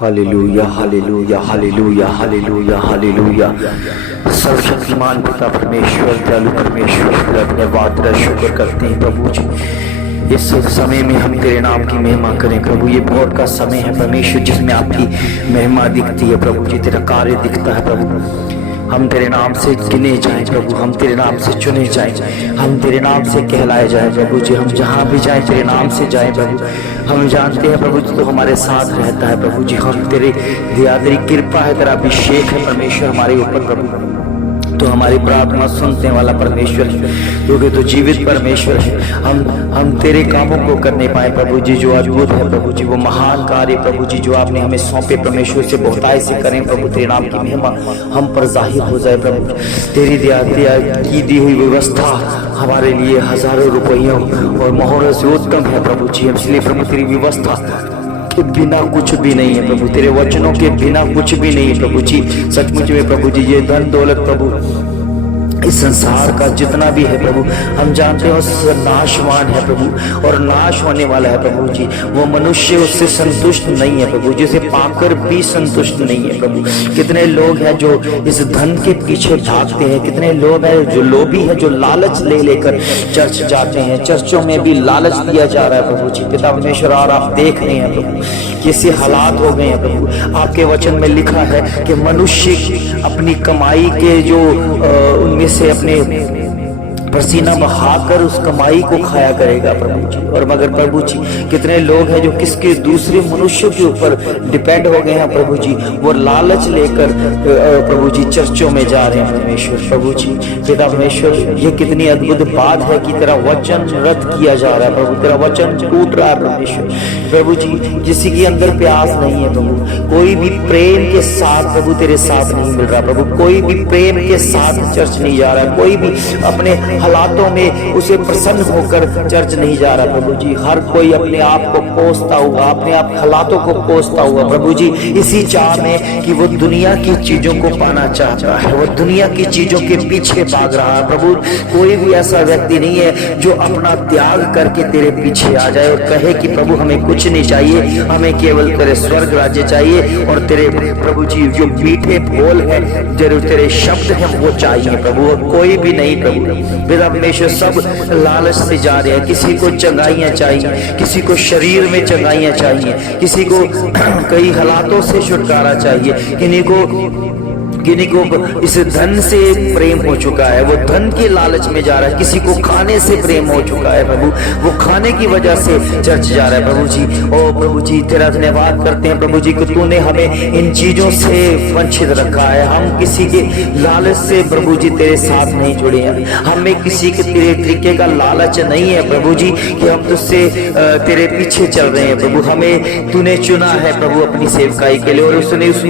Hallelujah hallelujah hallelujah hallelujah hallelujah. सर्वशक्तिमान पिता परमेश्वर, दयालु परमेश्वर, धन्यवाद तेरा शुक्र करते हैं प्रभु जी। इस समय में हम तेरे नाम की महिमा करें प्रभु। ये भोर का समय है परमेश्वर जिसमें आपकी महिमा दिखती है प्रभु जी, तेरा कार्य दिखता है प्रभु। हम तेरे नाम से गिने जाएं प्रभु, हम तेरे नाम से चुने जाएं, हम तेरे नाम से कहलाए जाएं प्रभु जी। हम जहाँ भी जाएं तेरे नाम से जाएं प्रभु। हम जानते हैं प्रभु जी तो हमारे साथ रहता है प्रभु जी। हम तेरे दया तेरी कृपा है, तेरा अभिषेक है परमेश्वर हमारे ऊपर प्रभु। तो हमारी प्रार्थना सुनने वाला परमेश्वर है, क्योंकि तो जीवित परमेश्वर है। हम तेरे कामों को करने पाए प्रभु जी, जो अद्भुत है प्रभु जी, वो महान कार्य प्रभु जी जो आपने हमें सौंपे परमेश्वर से बहुतायत से करें प्रभु। तेरे नाम की महिमा हम पर जाहिर हो जाए प्रभु। तेरी दया की दी हुई व्यवस्था हमारे लिए हजारों रुपयों और मोहरों से उत्तम है प्रभु जी। इसलिए प्रभु तेरी व्यवस्था के बिना कुछ भी नहीं है प्रभु, तेरे वचनों के बिना कुछ भी नहीं है प्रभु जी। सचमुच में प्रभु जी ये धन दौलत प्रभु इस संसार का जितना भी है प्रभु, हम जानते हैं वो नाशवान है प्रभु और नाश होने वाला है प्रभु जी। वो मनुष्य उससे संतुष्ट नहीं है प्रभु, जिसे पाकर भी संतुष्ट नहीं है प्रभु। कितने लोग हैं जो इस धन के पीछे भागते हैं, कितने लोग हैं जो लोभी है, जो लालच ले लेकर चर्च जाते हैं। चर्चों में भी लालच दिया जा रहा है प्रभु जी। पिता परमेश्वर और आप देख रहे हैं प्रभु कैसे हालात हो गए हैं प्रभु। आपके वचन में लिखा है कि मनुष्य अपनी कमाई के जो उनमें से अपने पसीना बहाकर उस कमाई को खाया करेगा प्रभु जी। और मगर प्रभु जी कितने लोग हैं जो किसके दूसरे मनुष्यों के ऊपर डिपेंड हो गए हैं प्रभु जी। वो लालच लेकर प्रभु जी चर्चों में जा रहे हैं परमेश्वर प्रभु जी। पिता परमेश्वर ये कितनी अद्भुत बात है कि तेरा वचन रद्द किया जा रहा है प्रभु, तेरा वचन टूट रहा है परमेश्वर प्रभु जी। किसी के अंदर प्यास नहीं है प्रभु, कोई भी प्रेम के साथ प्रभु तेरे साथ नहीं मिल रहा प्रभु, कोई भी प्रेम के साथ चर्च नहीं जा रहा है, कोई भी अपने हालातों में उसे प्रसन्न होकर चर्च नहीं जा रहा प्रभु जी। हर कोई अपने आप को कोसता हुआ, अपने आप हालातों को कोसता हुआ प्रभु जी, इसी चाह में कि वो दुनिया की चीजों को पाना चाहता है, वो दुनिया की चीजों के पीछे भाग रहा है प्रभु। कोई भी ऐसा व्यक्ति नहीं है जो अपना त्याग करके तेरे पीछे आ जाए और कहे कि प्रभु हमें कुछ नहीं चाहिए, हमें केवल तेरे स्वर्ग राज्य चाहिए और तेरे प्रभु जी जो मीठे बोल है, तेरे शब्द हैं वो चाहिए प्रभु। और कोई भी नहीं प्रभु। परमेश्वर सब लालच से जा रहे हैं। किसी को चंगाइयां चाहिए, किसी को शरीर में चंगाइयां चाहिए, किसी को कई हालातों से छुटकारा चाहिए, किन्हीं को इस धन से प्रेम हो चुका है, वो धन के लालच में जा रहा है। किसी को खाने से प्रेम हो चुका है प्रभु, वो खाने की वजह से चर्च जा रहा है प्रभु जी। ओ प्रभु जी तेरा धन्यवाद करते हैं प्रभु जी कि तूने हमें इन चीजों से वंचित रखा है। हम किसी के लालच से प्रभु जी तेरे साथ नहीं जुड़े हैं, हमें किसी के तेरे तरीके का लालच नहीं है प्रभु जी कि हम तुझसे तेरे पीछे चल रहे हैं प्रभु। हमें तूने चुना है प्रभु अपनी सेवकाई के लिए और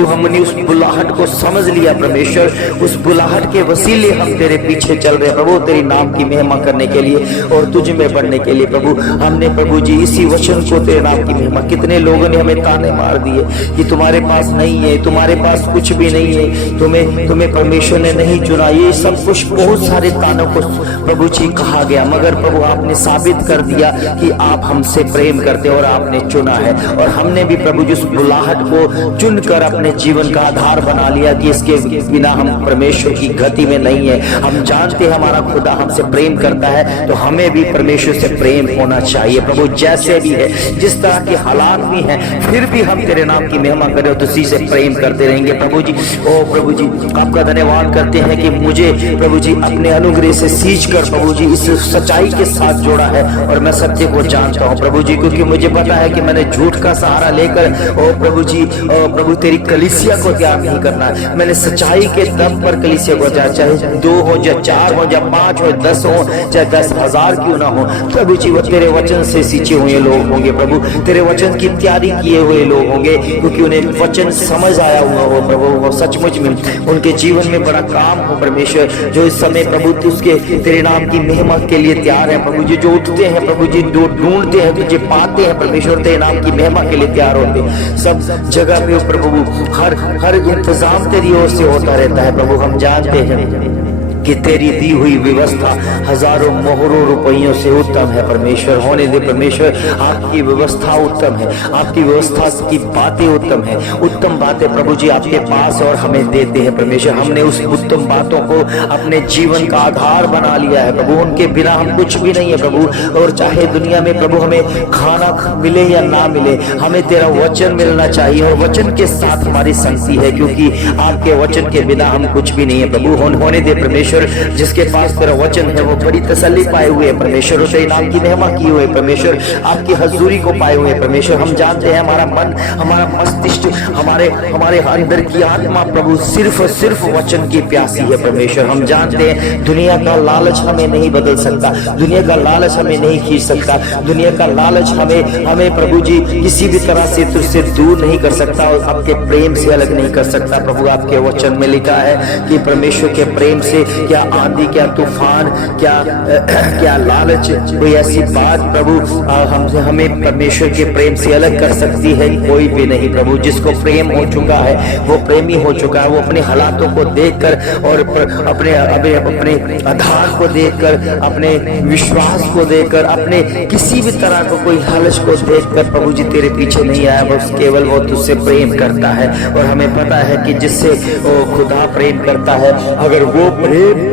हमने उस बुलाहट को समझ लिया परमेश्वर। उस बुलाहट के वसीले हम तेरे पीछे चल रहे हैं प्रभु, तेरी नाम की महिमा करने के लिए और तुझ में बढ़ने के लिए प्रभु। हमने प्रभु जी इसी वचन को तेरे नाम की महिमा, कितने लोगों ने हमें ताने मार दिए कि तुम्हारे पास नहीं है, तुम्हारे पास कुछ भी नहीं है, तुम्हें परमेश्वर ने नहीं चुना। ये सब कुछ बहुत सारे तानों को प्रभु जी कहा गया, मगर प्रभु आपने साबित कर दिया कि आप हमसे प्रेम करते और आपने चुना है। और हमने भी प्रभु जी उस बुलाहट को चुनकर अपने जीवन का आधार बना लिया कि इसके बिना हम परमेश्वर की गति में नहीं है। हम जानते हैं हमारा खुदा हमसे प्रेम करता है, तो हमें भी परमेश्वर से प्रेम होना चाहिए प्रभु। जैसे भी है, जिस तरह के हालात भी हैं, फिर भी हम तेरे नाम की महिमा करें, तो उसी से प्रेम करते रहेंगे प्रभु जी। ओ प्रभु जी आपका धन्यवाद करते हैं कि मुझे प्रभु जी अपने अनुग्रह से सींचकर प्रभु जी इस सच्चाई के साथ जोड़ा है और मैं सत्य को जानता हूँ प्रभु जी, क्योंकि मुझे पता है कि मैंने झूठ का सहारा लेकर ओ प्रभु जी प्रभु तेरी कलीसिया को तैयार नहीं करना है। मैंने सच्चाई के दम पर कलीसिया को जाए, चाहे 2 हो या 4 हो या 5 हो 10 हो, चाहे 10,000 क्यों ना हो प्रभु जी, वो तेरे वचन से सींचे हुए लोग होंगे प्रभु, तेरे वचन की तैयारी किए हुए लोग होंगे, क्योंकि उन्हें वचन समझ आया हुआ हो प्रभु। वो सचमुच में उनके जीवन में बड़ा काम हो परमेश्वर, जो इस समय प्रभु उसके तेरे नाम की महिमा के लिए तैयार है प्रभु जी। जो उठते हैं प्रभु जी, जो ढूंढते हैं तुझे पाते हैं परमेश्वर, तेरे नाम की महिमा के लिए तैयार होते हैं। सब जगह पे प्रभु हर इंतजाम तेरी ओर से होता रहता है प्रभु। हम जानते हैं कि तेरी दी हुई व्यवस्था हजारों मोहरों रुपयों से उत्तम है परमेश्वर। होने दे परमेश्वर, आपकी व्यवस्था उत्तम है, आपकी व्यवस्था की बातें उत्तम है। उत्तम बातें प्रभु जी आपके पास और हमें देते हैं परमेश्वर। हमने उस उत्तम बातों को अपने जीवन का आधार बना लिया है प्रभु। उनके बिना हम कुछ भी नहीं है प्रभु। और चाहे दुनिया में प्रभु हमें खाना मिले या ना मिले, हमें तेरा वचन मिलना चाहिए और वचन के साथ हमारी संगति है, क्योंकि आपके वचन के बिना हम कुछ भी नहीं है प्रभु। होने दे परमेश्वर, जिसके पास तेरा वचन है वो बड़ी तसल्ली पाए हुए परमेश्वर, तेरे नाम की महिमा किए हुए परमेश्वर, आपकी हजूरी को पाए हुए परमेश्वर। हम जानते हैं हमारा मन, हमारा मस्तिष्क, हमारे अंदर की आत्मा प्रभु सिर्फ और सिर्फ वचन की प्यासी है परमेश्वर। हम जानते हैं दुनिया का लालच हमें नहीं बदल सकता, दुनिया का लालच हमें नहीं खींच सकता, दुनिया का लालच हमें प्रभु जी किसी भी तरह से तुझसे दूर नहीं कर सकता और आपके प्रेम से अलग नहीं कर सकता प्रभु। आपके वचन में लिखा है कि परमेश्वर के प्रेम से क्या आंधी, क्या तूफान, क्या लालच, कोई ऐसी बात प्रभु हमें परमेश्वर के प्रेम से अलग कर सकती है? कोई भी नहीं प्रभु। जिसको प्रेम हो चुका है वो प्रेमी हो चुका है। वो अपने हालातों को देखकर और अपने आधार को देखकर, अपने विश्वास को देखकर, अपने किसी भी तरह को कोई लालच को देखकर प्रभु जी तेरे पीछे नहीं आया, बस केवल वो तुझसे प्रेम करता है। और हमें पता है कि जिससे वो खुदा प्रेम करता है, अगर वो प्रेम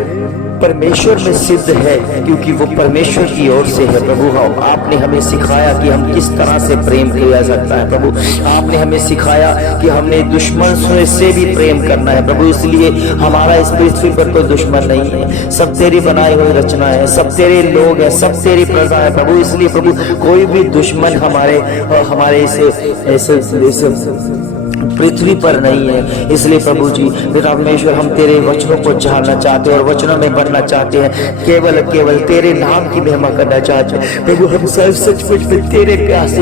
परमेश्वर में सिद्ध है, क्योंकि वो परमेश्वर की ओर से है प्रभु। आपने हमें सिखाया कि हम किस तरह से प्रेम किया सकता है प्रभु। आपने हमें सिखाया कि हमने दुश्मन से भी प्रेम करना है प्रभु। इसलिए हमारा इस पृथ्वी पर कोई दुश्मन नहीं है, सब तेरी बनाई हुई रचना है, सब तेरे लोग हैं, सब तेरी प्रजा है प्रभु। इसलिए प्रभु कोई भी दुश्मन हमारे इस पृथ्वी पर नहीं है। इसलिए प्रभु जी परमेश्वर, हम तेरे वचनों को जानना चाहते हैं और वचनों में बढ़ना चाहते हैं, केवल तेरे नाम की महिमा करना चाहते हैं प्रभु। हम सचमुच में तेरे प्यासे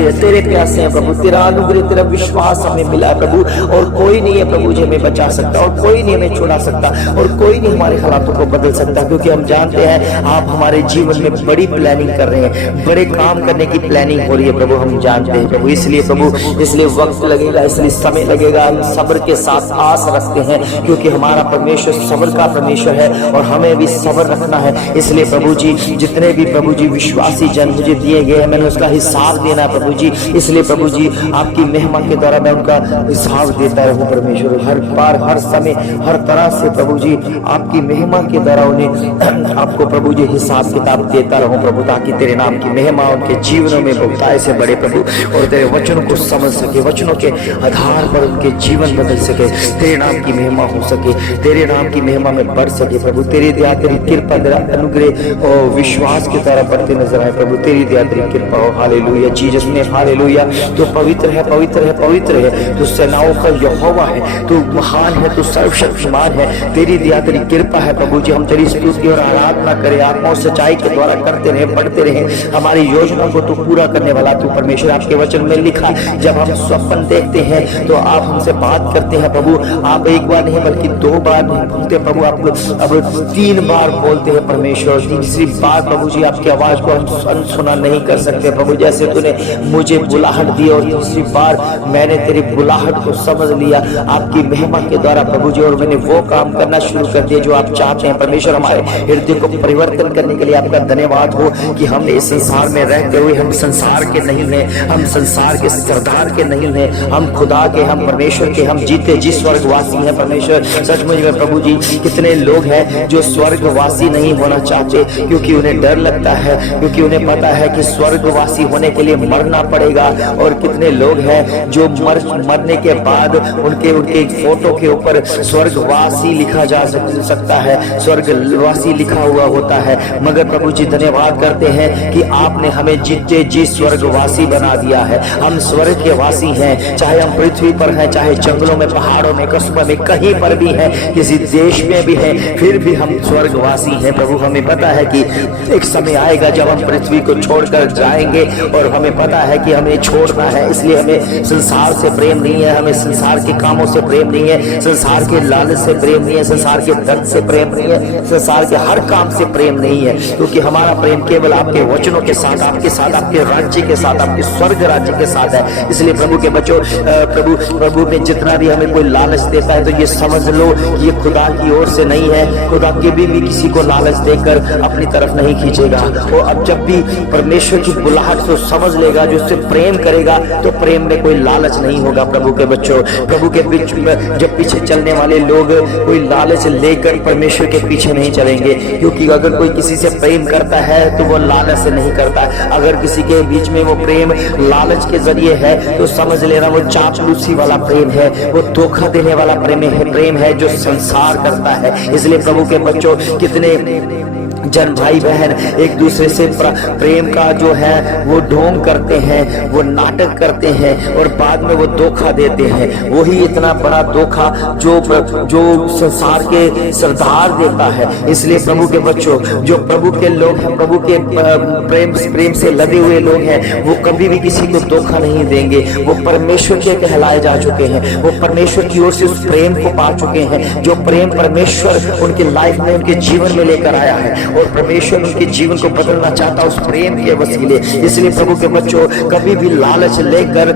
हैं प्रभु। तेरा अनुग्रह, तेरा विश्वास हमें मिला है प्रभु, और कोई नहीं है प्रभु जी हमें बचा सकता, और कोई नहीं हमें छुड़ा सकता, और कोई नहीं हमारे हालातों को बदल सकता, क्योंकि हम जानते हैं आप हमारे जीवन में बड़ी प्लानिंग कर रहे हैं, बड़े काम करने की प्लानिंग हो रही है प्रभु। हम जानते हैं प्रभु। इसलिए प्रभु, इसलिए वक्त लगेगा, इसलिए समय लगेगा, हम सब्र के साथ आस रखते हैं, क्योंकि हमारा परमेश्वर सब्र का परमेश्वर है और हमें भी सब्र रखना है। इसलिए प्रभु जी, जितने भी प्रभु जी विश्वासी जन मुझे दिए गए हैं, मैंने उसका हिसाब देना है प्रभु जी। इसलिए प्रभु जी, आपकी महिमा के द्वारा मैं उनका हिसाब देता रहूं परमेश्वर। हर बार, हर समय, हर तरह से प्रभु जी आपकी महिमा के द्वारा उन्हें आपको प्रभु जी हिसाब किताब देता रहूं प्रभु, ताकि तेरे नाम की महिमा उनके जीवनों में बहुतायत से बढ़े प्रभु, और तेरे वचनों को समझ सके, वचनों के आधार पर उनके जीवन बदल सके, तेरे नाम की महिमा हो सके, तेरे नाम की महिमा में बढ़ सके प्रभु। तेरी दया, तेरी कृपा, तेरा अनुग्रह और विश्वास की तरह बढ़ते नजर आए प्रभु। तेरी दया, तेरी कृपा हो। हालेलुया जीसस ने, हालेलुया। तू पवित्र है, पवित्र है, पवित्र है। तू सेनाओं का यहोवा है, तू महान है, तू सर्वशक्तिमान है। तेरी दया, तेरी कृपा है प्रभु जी। हम तेरी स्तुति और आराधना करें, आत्मा और सच्चाई के द्वारा करते रहे, बढ़ते रहे। हमारी योजना को तू पूरा करने वाला तू परमेश्वर। आपके वचन में लिखा, जब हम स्वप्न देखते हैं तो आप हमसे बात करते हैं प्रभु। आप एक बार नहीं बल्कि 2 बार नहीं बोलते प्रभु, आप अब 3 बार बोलते हैं परमेश्वर। तीसरी बार प्रभु जी आपकी आवाज को हम सुना नहीं कर सकते प्रभु। जैसे तूने मुझे बुलाहट दी और तीसरी बार मैंने तेरी बुलाहट को समझ लिया आपकी महिमा के द्वारा प्रभु जी, और मैंने वो काम करना शुरू कर दिया जो आप चाहते हैं परमेश्वर। हमारे हृदय को परिवर्तन करने के लिए आपका धन्यवाद हो कि हम इस संसार में रहते हुए हम संसार के नहीं हैं, हम संसार के सरदार के नहीं हैं, हम खुदा के, हम परमेश्वर के, हम जीते जी स्वर्गवासी हैं परमेश्वर। सचमुच में प्रभु जी, कितने लोग हैं जो स्वर्गवासी नहीं होना चाहते, क्योंकि उन्हें डर लगता है, क्योंकि उन्हें पता है कि स्वर्गवासी होने के लिए मरना पड़ेगा। और कितने लोग हैं जो मरने के बाद उनके फोटो के ऊपर स्वर्गवासी लिखा जा सकता है, स्वर्गवासी लिखा हुआ होता है। मगर प्रभु जी धन्यवाद करते हैं कि आपने हमें जीते जी स्वर्गवासी बना दिया है। हम स्वर्ग के वासी हैं, चाहे हम पृथ्वी पर हैं, चाहे जंगलों में, पहाड़ों में, कस्बों में, कहीं पर भी हैं, किसी देश में भी हैं, फिर भी हम स्वर्गवासी हैं प्रभु। हमें पता है कि एक समय आएगा जब हम पृथ्वी को छोड़कर जाएंगे, और हमें पता है कि हमें छोड़ना है। इसलिए हमें संसार से प्रेम नहीं है, हमें संसार के कामों से प्रेम नहीं है, संसार के लालच से प्रेम नहीं है, संसार के दर्द से प्रेम नहीं है, संसार के हर काम से प्रेम नहीं है, क्योंकि हमारा प्रेम केवल आपके वचनों के साथ, आपके साथ, आपके राज्य के साथ, आपके स्वर्ग राज्य के साथ है। इसलिए प्रभु के बच्चों, प्रभु प्रभु में जितना भी हमें कोई लालच देता है तो ये समझ लो कि ये खुदा की ओर से नहीं है। खुदा कभी भी किसी को लालच देकर अपनी तरफ नहीं खींचेगा। और अब जब भी परमेश्वर की बुलाहट को समझ लेगा, जो उससे प्रेम करेगा, तो प्रेम में कोई लालच नहीं होगा। प्रभु के बच्चों, प्रभु के बीच में जब पीछे चलने वाले लोग कोई लालच लेकर परमेश्वर के पीछे नहीं चलेंगे, क्योंकि अगर कोई किसी से प्रेम करता है तो वो लालच से नहीं करता। अगर किसी के बीच में वो प्रेम लालच के जरिए है तो समझ लेना वो चापलूसी वाला प्रेम है, वो धोखा देने वाला प्रेम है जो संसार करता है। इसलिए प्रभु के बच्चों, कितने जन भाई बहन एक दूसरे से प्रेम का जो है वो ढोंग करते हैं, वो नाटक करते हैं और बाद में वो धोखा देते हैं। वही इतना बड़ा धोखा जो संसार के सरदार देता है। इसलिए प्रभु के बच्चों, जो प्रभु के लोग हैं, प्रभु के प्रेम से लदे हुए लोग हैं, वो कभी भी किसी को धोखा नहीं देंगे। वो परमेश्वर के कहलाए जा चुके हैं, वो परमेश्वर की ओर से उस प्रेम को पा चुके हैं जो प्रेम परमेश्वर उनके लाइफ में, उनके जीवन में लेकर आया है। और परमेश्वर उनके जीवन को बदलना चाहता उस प्रेम के वसीले। इसलिए प्रभु के बच्चों, कभी भी लालच लेकर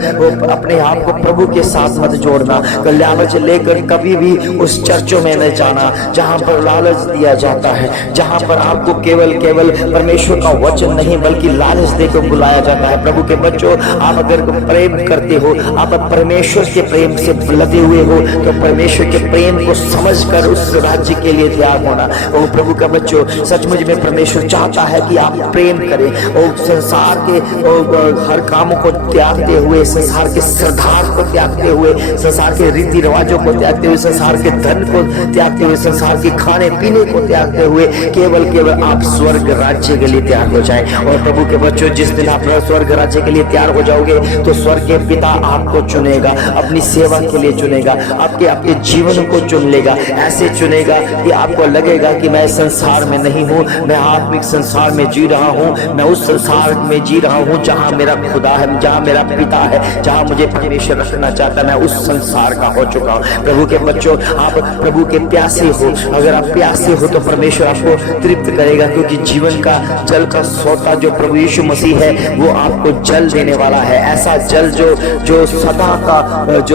अपने आप को प्रभु के साथ मत जोड़ना। लालच लेकर कभी भी उस चर्चों में न जाना जहां पर लालच दिया जाता है, जहां पर आपको केवल परमेश्वर का वचन नहीं बल्कि लालच देकर बुलाया जाता है। प्रभु के बच्चों, आप अगर प्रेम करते हो, आप परमेश्वर के प्रेम से लदे हुए हो, तो परमेश्वर के प्रेम को समझकर उस राज्य के लिए तैयार होना। और प्रभु का बच्चों, सचमुच में परमेश्वर चाहता है कि आप प्रेम करें और संसार के हर कामों को त्यागते हुए, संसार के सरदार को त्यागते हुए, संसार के रीति रिवाजों को त्यागते हुए, संसार के धन को त्यागते हुए, संसार के खाने पीने को त्यागते हुए केवल आप स्वर्ग राज्य के लिए तैयार हो जाएं। और प्रभु के बच्चों, जिस दिन आप स्वर्ग राज्य के लिए तैयार हो जाओगे तो स्वर्ग के पिता आपको चुनेगा, अपनी सेवा के लिए चुनेगा, आपके जीवन को चुन लेगा। ऐसे चुनेगा कि आपको लगेगा कि मैं संसार में नहीं हूँ, मैं आत्मिक संसार में जी रहा हूँ, मैं उस संसार में जी रहा हूँ जहाँ मेरा खुदा है, जहाँ मेरा पिता है, जहाँ मुझे परमेश्वर रखना चाहता है। मैं उस संसार का हो चुका हूँ। प्रभु के बच्चों, आप प्रभु के प्यासे हो। अगर आप प्यासे हो तो परमेश्वर आपको तृप्त करेगा, क्योंकि जीवन का जल का सोता जो प्रभु यीशु मसीह है वो आपको जल देने वाला है। ऐसा जल जो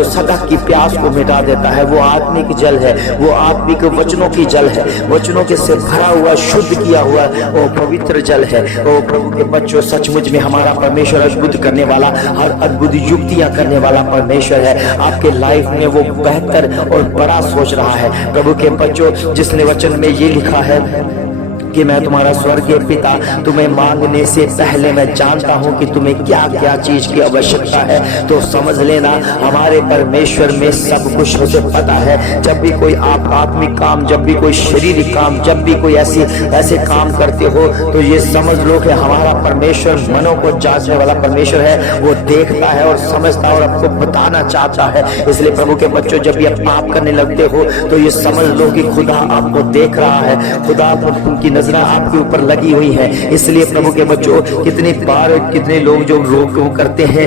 सदा की प्यास को मिटा देता है, वो आत्मिक जल है, वो आत्मिक वचनों की जल है, वचनों के से भरा हुआ, शुद्ध किया हुआ वो पवित्र जल है। वो प्रभु के बच्चों, सचमुच में हमारा परमेश्वर अद्भुत करने वाला, हर अद्भुत युक्तियां करने वाला परमेश्वर है। आपके लाइफ में वो बेहतर और बड़ा सोच रहा है। प्रभु के बच्चों, जिसने वचन में ये लिखा है कि मैं तुम्हारा स्वर्गीय पिता, तुम्हें मांगने से पहले मैं जानता हूं कि तुम्हें क्या क्या चीज की आवश्यकता है। तो समझ लेना, हमारे परमेश्वर में सब कुछ उसे पता है। जब भी कोई आप आत्मिक काम, जब भी कोई शारीरिक काम, जब भी कोई ऐसे काम करते हो, तो ये समझ लो कि हमारा परमेश्वर मनों को जांचने वाला परमेश्वर है। वो देखता है और समझता है और आपको बताना चाहता है। इसलिए प्रभु के बच्चों, जब भी आप पाप करने लगते हो तो ये समझ लो कि खुदा आपको देख रहा है, खुदा उनकी नजर आपके ऊपर लगी हुई है। इसलिए प्रभु के बच्चों, कितने लोग जो रोग करते हैं,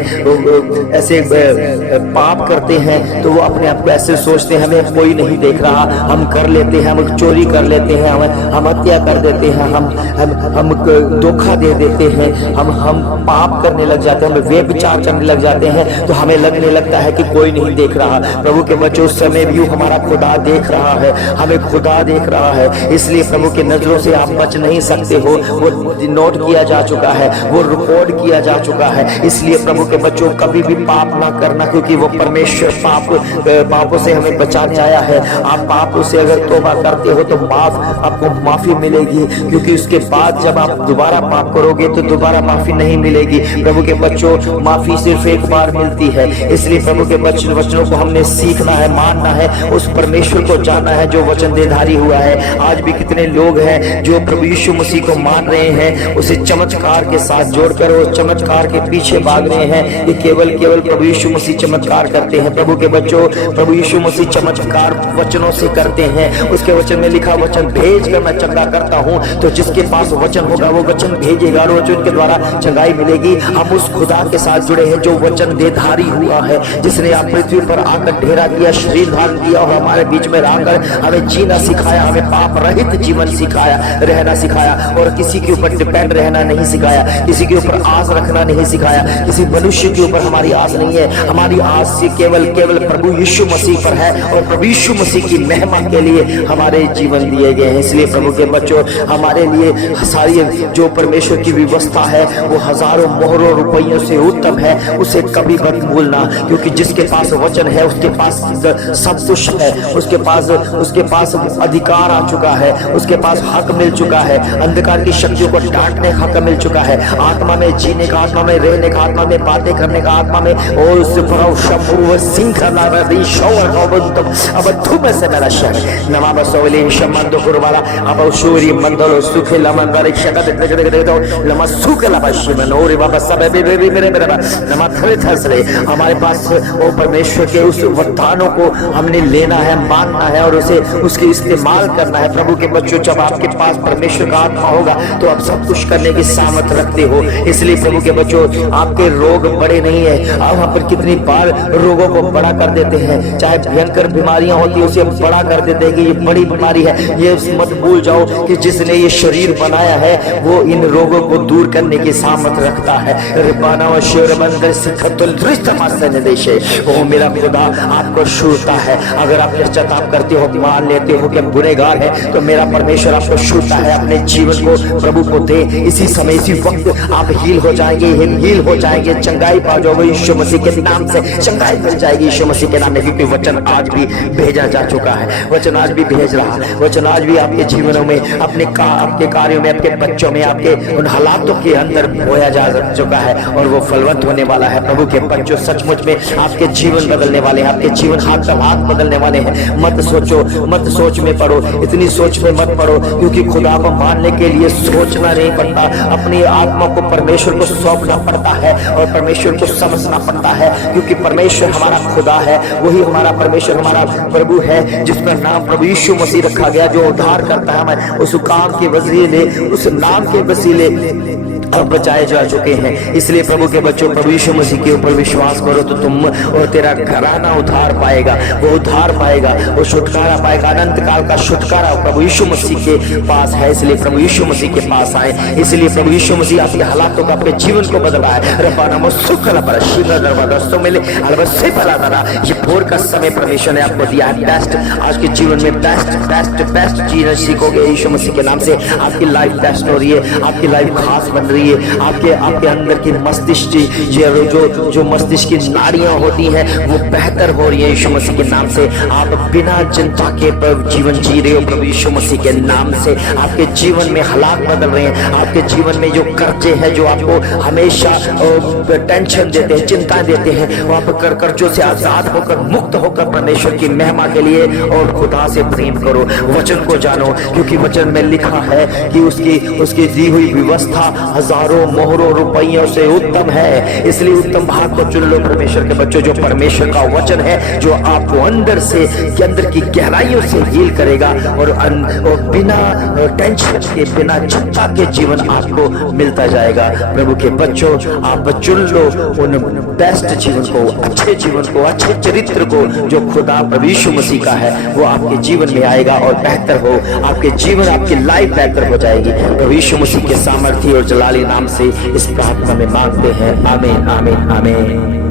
ऐसे पाप करते हैं, तो वो अपने आप को ऐसे सोचते हैं हमें कोई नहीं देख रहा, हम कर लेते हैं, हम चोरी कर लेते हैं, हम हत्या कर देते हैं, हम धोखा दे देते हैं, हम पाप करने लग जाते हैं, हम व्यभिचार करने लग जाते हैं, तो हमें लगने लगता है कि कोई नहीं देख रहा। प्रभु के बच्चों, उस समय भी हमारा खुदा देख रहा है, हमें खुदा देख रहा है। इसलिए प्रभु की नजरों से आप बच नहीं सकते हो। वो नोट किया जा चुका है, वो रिकॉर्ड किया जा चुका है। इसलिए प्रभु के बच्चों, कभी भी पाप ना करना, क्योंकि वो परमेश्वर पापों से हमें बचाने आया है। आप पापों से अगर तौबा करते हो तो आपको माफी मिलेगी, क्योंकि उसके बाद जब आप दोबारा पाप करोगे तो दोबारा माफी नहीं मिलेगी। प्रभु के बच्चों, माफी सिर्फ एक बार मिलती है। इसलिए प्रभु के वचनों को हमने सीखना है, मानना है, उस परमेश्वर को जानना है जो वचन देधारी हुआ है। आज भी कितने लोग हैं जो प्रभु यीशु मसीह को मान रहे हैं, उसे चमत्कार के साथ जोड़कर वो चमत्कार के पीछे भाग रहे हैं। ये केवल प्रभु यीशु मसीह चमत्कार करते हैं। प्रभु के बच्चों, प्रभु यीशु मसीह चमत्कार वचनों से करते हैं। उसके वचन में लिखा, वचन भेज कर मैं चंगा करता हूँ। तो जिसके पास वचन होगा वो वचन भेजेगा और वचन के द्वारा चंगाई मिलेगी। हम उस खुदा के साथ जुड़े हैं जो वचन देधारी हुआ है, जिसने आप पृथ्वी पर आकर डेरा किया, शरीर धारण किया और हमारे बीच में रहकर हमें जीना सिखाया, हमें पाप रहित जीवन सिखाया, रहना सिखाया और किसी के ऊपर डिपेंड रहना नहीं सिखाया, किसी के ऊपर आस रखना नहीं सिखाया, किसी मनुष्य के ऊपर हमारी आस नहीं है। हमारी आस से केवल प्रभु यीशु मसीह पर है और प्रभु यीशु मसीह की महिमा के लिए हमारे जीवन दिए गए हैं। इसलिए प्रभु के बच्चों, हमारे लिए सारी जो परमेश्वर की व्यवस्था है वो हजारों मोहरों रुपयों से उत्तम है। उसे कभी मत भूलना, क्योंकि जिसके पास वचन है उसके पास सब कुछ है, उसके पास अधिकार आ चुका है, उसके पास हक मिल चुका है, अंधकार की शक्तियों को डांटने का हक मिल चुका है, आत्मा में जीने का, आत्मा में रहने का, आत्मा में बातें करने का, आत्मा में और सिंह अब धूम से मेरा शहर नमा बसोली शमंद गुरुवारा अब सूर्य मंडल सुखे लमन बारिक शगत लमा सुखे लबाशी में और बाबा सब मेरे नमा थरे थसरे। हमारे पास वो परमेश्वर के उस वरदानों को हमने लेना है, मानना है और उसे उसके इस्तेमाल करना है। प्रभु के बच्चों, जब आपके पास परमेश्वर का आत्मा होगा तो आप सब कुछ करने की सामर्थ रखते हो। इसलिए प्रभु के बच्चों, आपके रोग बड़े नहीं है। आप वहां पर कितनी बार रोगों को बड़ा कर देते हैं, चाहे भयंकर बीमारियां होती है उसे बड़ा कर देते हैं कि ये बड़ी बीमारी है। ये मत भूल जाओ कि जिसने ये शरीर बनाया है वो इन रोगों को दूर करने की सामर्थ रखता है। ओ मेरा खुदा आपको छूता है। अगर आप पश्चाताप करते हो, मान लेते हो कि गुनहगार है, तो मेरा परमेश्वर आपको छूता है। अपने जीवन को प्रभु को दे, इसी समय इसी वक्त आप हील हो जाएंगे, हील हो जाएंगे, चंगाई पा जाओगे यीशु मसीह के नाम से। चंगाई मिल जाएगी यीशु मसीह के नाम में, क्योंकि वचन आज भी भेजा जा चुका है, वचन आज भी भेज रहा है, वचन आज भी आपके जीवनों में, आपके कार्यों में, आपके बच्चों में, आपके उन हालातों के अंदर बोया जा चुका है और वो फलवंत होने वाला है। प्रभु के बच्चों, सचमुच में आपके जीवन बदलने वाले हैं, आपके जीवन हाथ बदलने वाले हैं। मत सोच में पड़ो, इतनी सोच में मत पड़ो, क्योंकि खुदा को मानने के लिए सोचना नहीं पड़ता, अपनी आत्मा को परमेश्वर को सौंपना पड़ता है और परमेश्वर को समझना पड़ता है। क्योंकि परमेश्वर हमारा खुदा है, वही हमारा परमेश्वर, हमारा प्रभु है, जिसका नाम प्रभु यीशु मसीह रखा गया, जो उद्धार करता है हमें। उस काम के वसीले, उस नाम के वसीले अब बचाए जा चुके हैं। इसलिए प्रभु के बच्चों, प्रभु यीशु मसीह के ऊपर विश्वास करो तो तुम और तेरा घराना उद्धार पाएगा, वो उद्धार पाएगा, वो छुटकारा पाएगा। अनंत काल का छुटकारा प्रभु यीशु मसीह के पास है। इसलिए प्रभु यीशु मसीह के पास आए। इसलिए प्रभु यीशु मसीह आपके हालातों का, आपके जीवन को बदला है। ये भोर का समय परमेश्वर ने आपको दिया है। बेस्ट आज के जीवन में बेस्ट जीना सीखोगे यीशु मसीह के नाम से। आपकी लाइफ बेस्ट हो रही है, आपकी लाइफ खास बन रही है। आपके अंदर की मस्तिष्क, जो मस्तिष्क की नाड़ियां होती हैं वो बेहतर हो रही है यीशु मसीह के नाम से। आप बिना चिंता के जीवन जी रहे हो प्रभु यीशु मसीह के नाम से। आपके जीवन में हालात बदल रहे हैं। आपके जीवन में जो कर्जे हैं, जो आपको हमेशा टेंशन देते हैं, चिंता देते हैं, वो आप कर्जों से आजाद होकर, मुक्त होकर परमेश्वर की महिमा के लिए और खुदा से प्रेम करो। वचन को जानो, क्योंकि वचन में लिखा है कि उसकी दी हुई व्यवस्था हजारों मोहरों रुपयों से उत्तम है। इसलिए उत्तम भाग को चुन लो परमेश्वर के बच्चों, जो परमेश्वर का वचन है, जो आपको अंदर की गहराइयों से हील करेगा और बिना टेंशन के, बिना चिंता के जीवन आपको मिलता जाएगा। प्रभु के बच्चों, आप चुन लो उन बेस्ट जीवन को, अच्छे जीवन को, अच्छे चरित्र को, जो खुदा प्रभु यीशु मसीह का है, वो आपके जीवन में आएगा और बेहतर हो। आपके जीवन, आपकी लाइफ बेहतर हो जाएगी। प्रभु यीशु मसीह के सामर्थ्य और जलाली नाम से इस प्रार्थना में मांगते हैं। आमीन, आमीन, आमीन।